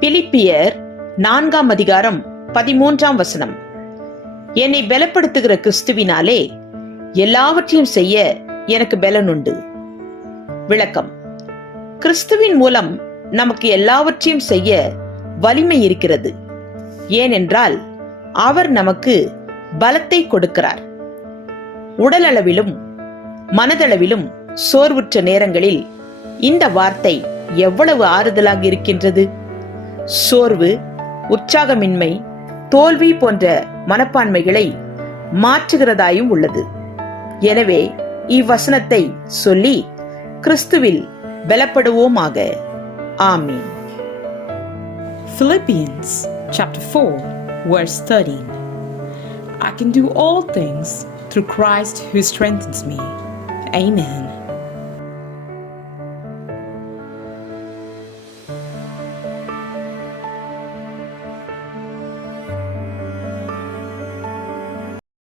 பிலிப்பியர் நான்காம் அதிகாரம் பதிமூன்றாம் வசனம். என்னை பலப்படுத்துகிற கிறிஸ்துவினாலே எல்லாவற்றையும் செய்ய எனக்கு பலனுண்டு. விளக்கம். கிறிஸ்துவின் மூலம் நமக்கு எல்லாவற்றையும் செய்ய வலிமை இருக்கிறது. ஏனென்றால் அவர் நமக்கு பலத்தை கொடுக்கிறார். உடலளவிலும் மனதளவிலும் சோர்வுற்ற நேரங்களில் இந்த வார்த்தை எவ்வளவு ஆறுதலாக இருக்கின்றது? சோர்வு உற்சாகமின்மை தோல்வி போன்ற மனப்பான்மைகளை மாற்றுகிறதாயும் உள்ளது எனவே இவ்வசனத்தை சொல்லி கிறிஸ்துவில் பலப்படுவோமாக ஆமீன் Philippians chapter 4, verse 13. I can do all things through Christ who strengthens me. Amen.